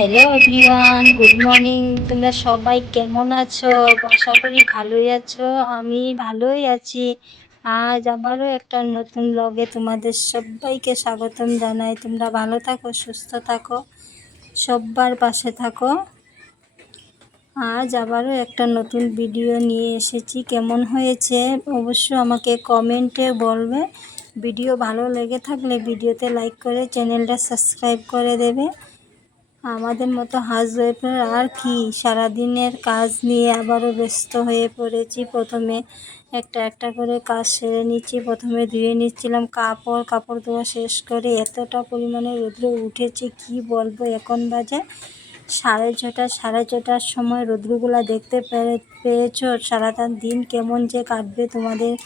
Hello everyone good morning তোমরা সবাই কেমন আছো? আশা করি ভালোই আছো। আমি ভালোই আছি। আজ আবারও একটা নতুন ব্লগে তোমাদের সবাইকে স্বাগতম জানাই। তোমরা ভালো থাকো, সুস্থ থাকো সব্বার পাশে থাকো। আজ আবারও একটা নতুন ভিডিও নিয়ে এসেছি। কেমন হয়েছে? অবশ্য আমাকে কমেন্টে বলবে। ভিডিও ভালো লেগে থাকলে ভিডিওতে লাইক করে চ্যানেলটা সাবস্ক্রাইব করে দেবে। আমাদের মতো হাউসওয়াইফের আর কি? সারাদিনের কাজ নিয়ে আবারও ব্যস্ত হয়ে পড়েছি। প্রথমে একটা একটা করে কাজ সেরে নিচ্ছি, প্রথমে ধুয়ে নিচ্ছিলাম, কাপড় কাপড় ধোয়া শেষ করে এতটা পরিমাণে রৌদ্র উঠেছে, কি বলব? এখন বাজে সাড়ে ছটা, সাড়ে ছটার সময় রৌদ্রগুলা দেখতে পেরে, পেয়েছ? সারাটা দিন কেমন যে কাটবে তোমাদেরকে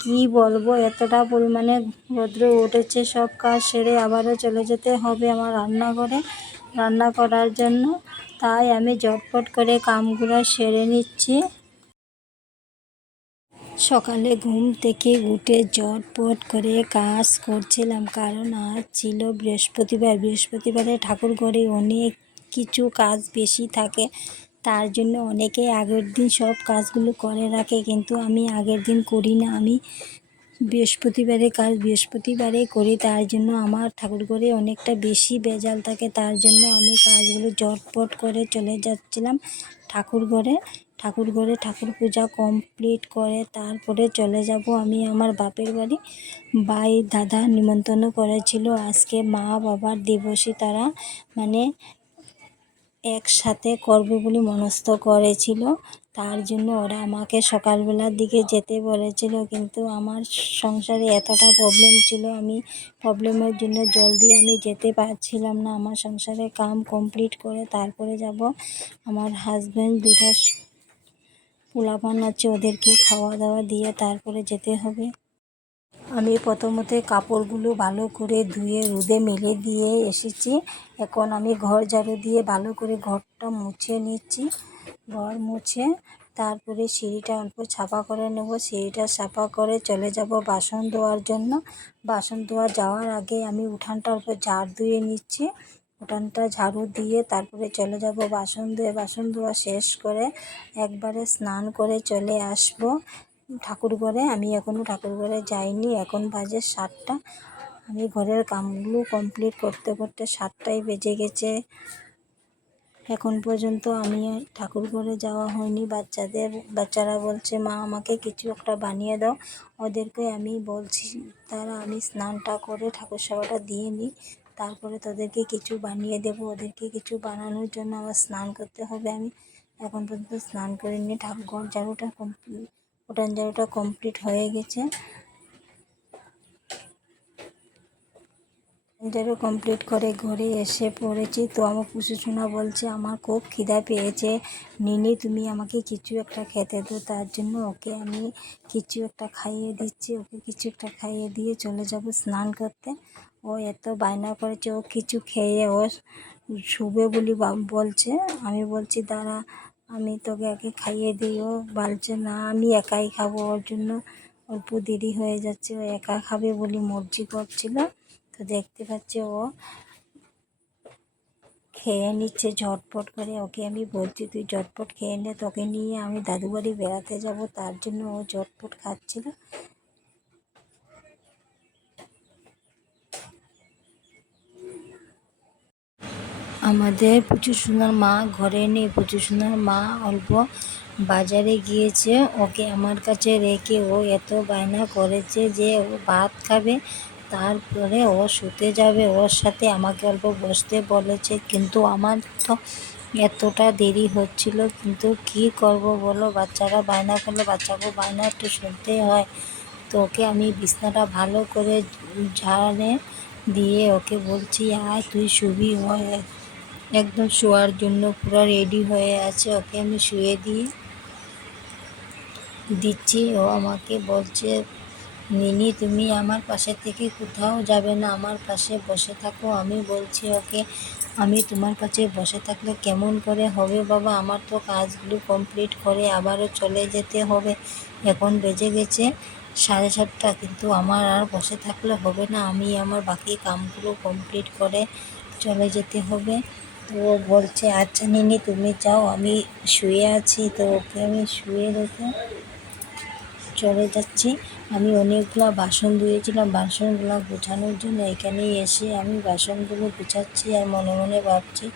কি বলব? এতটা পরিমাণে রৌদ্র উঠেছে, সব কাজ সেরে আবারও চলে যেতে হবে আমার রান্নাঘরে। রান্না করার জন্য। তাই আমি ঝটপট করে কামগুলো সেরে নিচ্ছি। সকালে ঘুম থেকে উঠে ঝটপট করে কাজ করছিলাম, কারণ আজ ছিল বৃহস্পতিবার। বৃহস্পতিবারে ঠাকুর ঘরে অনেক কিছু কাজ বেশি থাকে। তার জন্য অনেকে আগের দিন সব কাজগুলো করে রাখে, কিন্তু আমি আগের দিন করি না। আমি বৃহস্পতিবারে কাজ বৃহস্পতিবারে করি, তার জন্য আমার ঠাকুরঘরে অনেকটা বেশি বেজাল থাকে, তার জন্য আমি কাজগুলো ঝটপট করে চলে যাচ্ছিলাম ঠাকুর ঘরে ঠাকুর ঘরে ঠাকুর পূজা কমপ্লিট করে তারপরে চলে যাব আমি আমার বাপের বাড়ি। ভাই, দাদা নিমন্ত্রণ করেছিল আজকে মা বাবার দিবসী তারা মানে একসাথে করবে বলে মনস্থ করেছিল। তার জন্য ওরা আমাকে সকালবেলার দিকে যেতে বলেছিল, কিন্তু আমার সংসারে এতটা প্রবলেম ছিল, আমি প্রবলেমের জন্য জলদি আমি যেতে পারছিলাম না। আমার সংসারে কাম কমপ্লিট করে তারপরে যাব। আমার হাজব্যান্ড দুটা পোলাপান আছে, ওদেরকে খাওয়া দাওয়া দিয়ে তারপরে যেতে হবে। আমি প্রথমতে কাপড়গুলো ভালো করে ধুয়ে, রোদে মেলে দিয়ে এসেছি। এখন আমি ঘর ঝাড়ু দিয়ে ভালো করে ঘরটা মুছে নিচ্ছি। ঘর মুছে তারপরে সিঁড়িটা অল্প ছাপা করে নেব। সিঁড়িটা ছাপা করে চলে যাব বাসন ধোয়ার জন্য। বাসন ধোয়া যাওয়ার আগে আমি উঠানটা অল্প ঝাড় ধুয়ে নিচ্ছি। উঠানটা ঝাড়ু দিয়ে তারপরে চলে যাব বাসন ধুয়ে। বাসন ধোয়া শেষ করে একবারে স্নান করে চলে আসব। ঠাকুর ঘরে, আমি এখনও ঠাকুর ঘরে যাইনি, এখন বাজে সাতটা। আমি ঘরের কামগুলো কমপ্লিট করতে করতে সাতটাই বেজে গেছে। এখন পর্যন্ত আমি ঠাকুর ঘরে যাওয়া হয়নি। বাচ্চাদের, বাচ্চারা বলছে, মা, আমাকে কিছু একটা বানিয়ে দাও। ওদেরকে আমি বলছি, তারা, আমি স্নানটা করে ঠাকুর সেবাটা দিয়ে নিই। তারপরে তাদেরকে কিছু বানিয়ে দেব। ওদেরকে কিছু বানানোর জন্য আমার স্নান করতে হবে। আমি এখন পর্যন্ত স্নান করে নিয়ে ঠাকুর ঘর ঝাড়ুটা কমপ্লিট উঠান ঝাড়ুটা কমপ্লিট হয়ে গেছে। ঝাড়ু কমপ্লিট করে ঘরে এসে পড়েছি। তো আমার পুষুসোনা বলছে, আমার খুব খিদা পেয়েছে। নিনি, তুমি আমাকে কিছু একটা খেতে দো তার জন্য ওকে আমি কিছু একটা খাইয়ে দিচ্ছি। ওকে কিছু একটা খাইয়ে দিয়ে চলে যাব স্নান করতে। ও এত বায়না করেছে, ও কিছু খেয়ে ও শুবে বলি বলছে। আমি বলছি, দাঁড়া আমি তোকে আগে খাইয়ে দিই ও বলছে, না, আমি একাই খাব, ওর জন্য অল্প দেরি হয়ে যাচ্ছে, ও একা খাবে বলে মর্জি করছিল। তো দেখতে পাচ্ছে ও খেয়ে নিচ্ছে ঝটপট করে। ওকে আমি বলছি, তুই ঝটপট খেয়ে নে, তোকে নিয়ে আমি দাদু বাড়ি বেড়াতে যাব, তার জন্য ও ঝটপট খাচ্ছিল। আমাদের পুচু সোনার মা ঘরে নেই পুচু সোনার মা অল্প বাজারে গিয়েছে। ওকে আমার কাছে রেখে ও এত বায়না করেছে যে ও ভাত খাবে, তারপরে ও শুতে যাবে। ওর সাথে আমাকে অল্প বসতে বলেছে, কিন্তু আমার তো এতটা দেরি হচ্ছিল, কিন্তু কি করব বলো? বাচ্চারা বায়না করলে বাচ্চাকে বায়না একটু শুনতে হয়। তো ওকে আমি বিছনাটা ভালো করে ঝাড়ে দিয়ে ওকে বলছি, আয়, তুই শুবি। ও একদম শোয়ার জন্য পুরো রেডি হয়ে আছে, ওকে আমি শুয়ে দিয়ে দিচ্ছি। ও আমাকে বলছে নিনি তুমি আমার পাশে থেকে কোথাও যাবে না, আমার পাশে বসে থাকো। আমি বলছি, ওকে, আমি তোমার কাছে বসে থাকলে কেমন করে হবে বাবা? আমার তো কাজগুলো কমপ্লিট করে আবারও চলে যেতে হবে। এখন বেজে গেছে সাড়ে সাতটা, কিন্তু আমার আর বসে থাকলে হবে না। আমি আমার বাকি কামগুলো কমপ্লিট করে চলে যেতে হবে। তো ও বলছে আচ্ছা নিনি, তুমি যাও, আমি শুয়ে আছি, তো ওকে আমি শুয়ে রেখে চলে যাচ্ছি। আমি অনেকগুলো বাসন ধুয়েছিলাম, বাসনগুলো গোছানোর জন্য এখানেই এসে আমি বাসনগুলো গুছাচ্ছি আর মনে মনে ভাবছি,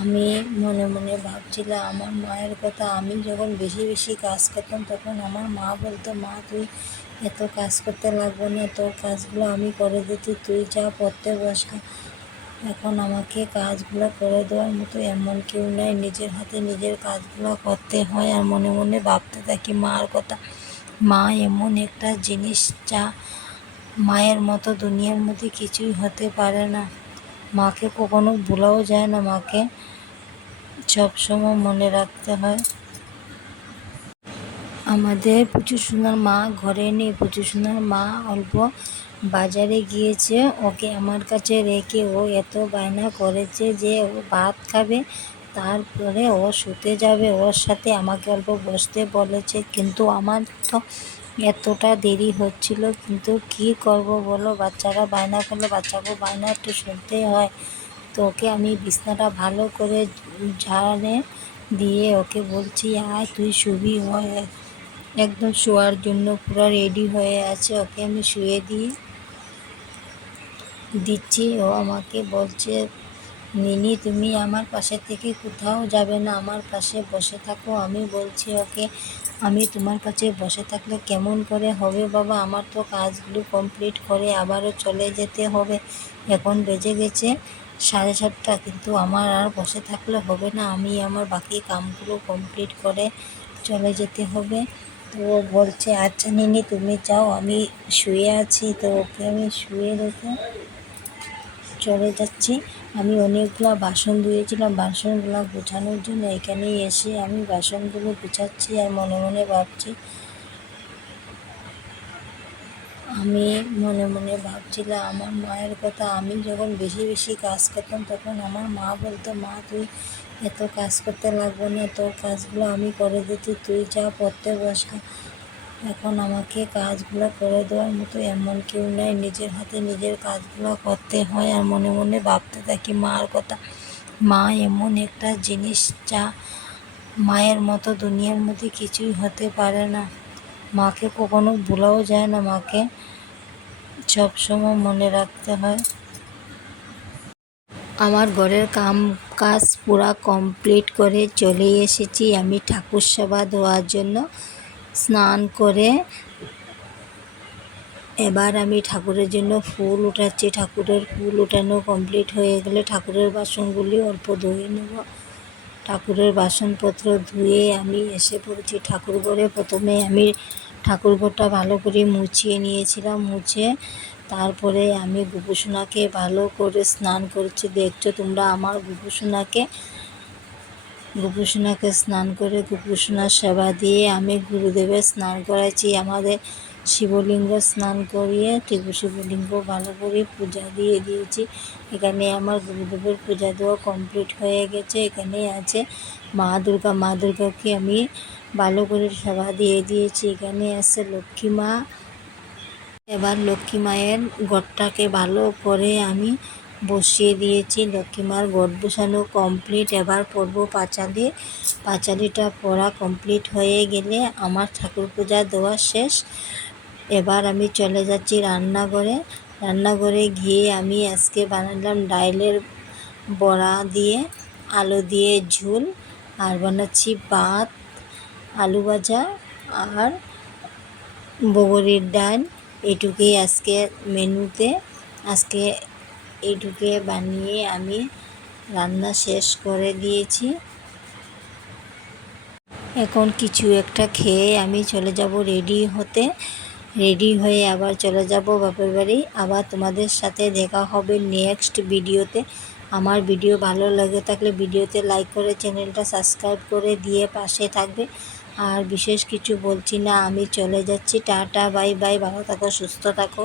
আমি মনে মনে ভাবছিলাম, আমার মায়ের কথা, আমি যখন বেশি বেশি কাজ করতাম, তখন আমার মা বলতো, মা, তুই এত কাজ করতে লাগবে না তোর কাজগুলো আমি করে দিতে তুই যা পড়তে বস এখন আমাকে কাজগুলো করে দেওয়ার মতো এমন কেউ নাই, নিজের হাতে নিজের কাজগুলো করতে হয় আর মনে মনে ভাবতে থাকি, মার কথা। মা এমন একটা জিনিস যা মায়ের মতো দুনিয়ার মধ্যে কিছুই হতে পারে না। মাকে কখনো ভোলাও যায় না, মাকে সবসময় মনে রাখতে হয়। আমাদের পুচু সোনার মা ঘরে নেই পুচু সোনার মা অল্প বাজারে গিয়েছে। ওকে আমার কাছে রেখে ও এত বায়না করেছে যে ও ভাত খাবে, তারপরে ও শুতে যাবে। ওর সাথে আমাকে অল্প বসতে বলেছে, কিন্তু আমার তো এতটা দেরি হচ্ছিল, কিন্তু কি করব বলো? বাচ্চারা বায়না করলে বাচ্চাকে বায়না একটু শুনতে হয়। তো ওকে আমি বিছনাটা ভালো করে ঝাড়ে দিয়ে ওকে বলছি, আয়, তুই শুবি। হয় একদম শোয়ার জন্য পুরো রেডি হয়ে আছে। ওকে আমি শুয়ে দিয়ে দিচ্ছি। ও আমাকে বলছে নিনি তুমি আমার পাশে থেকে কোথাও যাবে না। আমার পাশে বসে থাকো। আমি বলছি, ওকে, আমি তোমার কাছে বসে থাকলে কেমন করে হবে বাবা? আমার তো কাজগুলো কমপ্লিট করে আবারও চলে যেতে হবে। এখন বেজে গেছে সাড়ে সাতটা, কিন্তু আমার আর বসে থাকলে হবে না। আমি আমার বাকি কামগুলো কমপ্লিট করে চলে যেতে হবে। তো ও বলছে আচ্ছা নিনি, তুমি যাও, আমি শুয়ে আছি, তো ওকে আমি শুয়ে রেখে চলে যাচ্ছি। আমি অনেকগুলো বাসন ধুয়েছিলাম, বাসনগুলো গোছানোর জন্য এখানেই এসে আমি বাসনগুলো গুছাচ্ছি আর মনে মনে ভাবছি, আমি মনে মনে ভাবছিলাম, আমার মায়ের কথা আমি যখন বেশি বেশি কাজ করতাম, তখন আমার মা বলতো, মা, তুই এত কাজ করতে লাগবে না তোর কাজগুলো আমি করে দিতি, তুই যা পড়তে বস এখন আমাকে কাজগুলো করে দেওয়ার মতো এমন কেউ নাই, নিজের হাতে নিজের কাজগুলো করতে হয় আর মনে মনে ভাবতে থাকি, মার কথা। মা এমন একটা জিনিস যা মায়ের মতো দুনিয়ার মধ্যে কিছুই হতে পারে না। মাকে কখনো ভোলাও যায় না, মাকে সবসময় মনে রাখতে হয়। আমার ঘরের কাম কাজ পুরা কমপ্লিট করে চলে এসেছি আমি ঠাকুর সেবা দেওয়ার জন্য। স্নান করে এবার আমি ঠাকুরের জন্য ফুল উঠাচ্ছি। ঠাকুরের ফুল উঠানো কমপ্লিট হয়ে গেলে ঠাকুরের বাসনগুলি অল্প ধুয়ে নেব। ঠাকুরের বাসনপত্র ধুয়ে আমি এসে পড়েছি ঠাকুর ঘরে। প্রথমে আমি ঠাকুর ঘরটা ভালো করে মুছিয়ে নিয়েছিলাম, মুছে তারপরে আমি গুপুসোনাকে ভালো করে স্নান করছি। দেখছ তোমরা আমার গুপুসোনাকে? গোপুসোনাকে স্নান করে গোপুসোনার সেবা দিয়ে আমি গুরুদেবের স্নান করাইছি। আমাদের শিবলিঙ্গ স্নান করিয়ে ত্রিপু শিবলিঙ্গ ভালো করে পূজা দিয়ে দিয়েছি। এখানে আমার গুরুদেবের পূজা দেওয়া কমপ্লিট হয়ে গেছে। এখানে আছে মা দুর্গা। মা দুর্গাকে আমি ভালো করে সেবা দিয়ে দিয়েছি। এখানে আছে লক্ষ্মী মা। এবার লক্ষ্মী মায়ের ঘরটাকে ভালো করে আমি বসিয়ে দিয়েছি। লক্ষ্মীমার গড় বসানো কমপ্লিট এবার পড়ব পাঁচালি। পাঁচালিটা পড়া কমপ্লিট হয়ে গেলে আমার ঠাকুর পূজা দেওয়া শেষ। এবার আমি চলে যাচ্ছি রান্নাঘরে। রান্নাঘরে গিয়ে আমি আজকে বানালাম ডাইলের বড়া দিয়ে, আলু দিয়ে ঝুল। আর বানাচ্ছি ভাত। আলু ভাজা আর বগরির ডাল। এটুকুই আজকে মেনুতে। আজকে এইটুকে বানিয়ে আমি রান্না শেষ করে দিয়েছি। এখন কিছু একটা খেয়ে আমি চলে যাব রেডি হতে। রেডি হয়ে আবার চলে যাব বাপের বাড়ি। আবার তোমাদের সাথে দেখা হবে নেক্সট ভিডিওতে। আমার ভিডিও ভালো লাগে থাকলে ভিডিওতে লাইক করে চ্যানেলটা সাবস্ক্রাইব করে দিয়ে পাশে থাকবে। আর বিশেষ কিছু বলছি না, আমি চলে যাচ্ছি, টাটা, বাই বাই, ভালো থাকো, সুস্থ থাকো।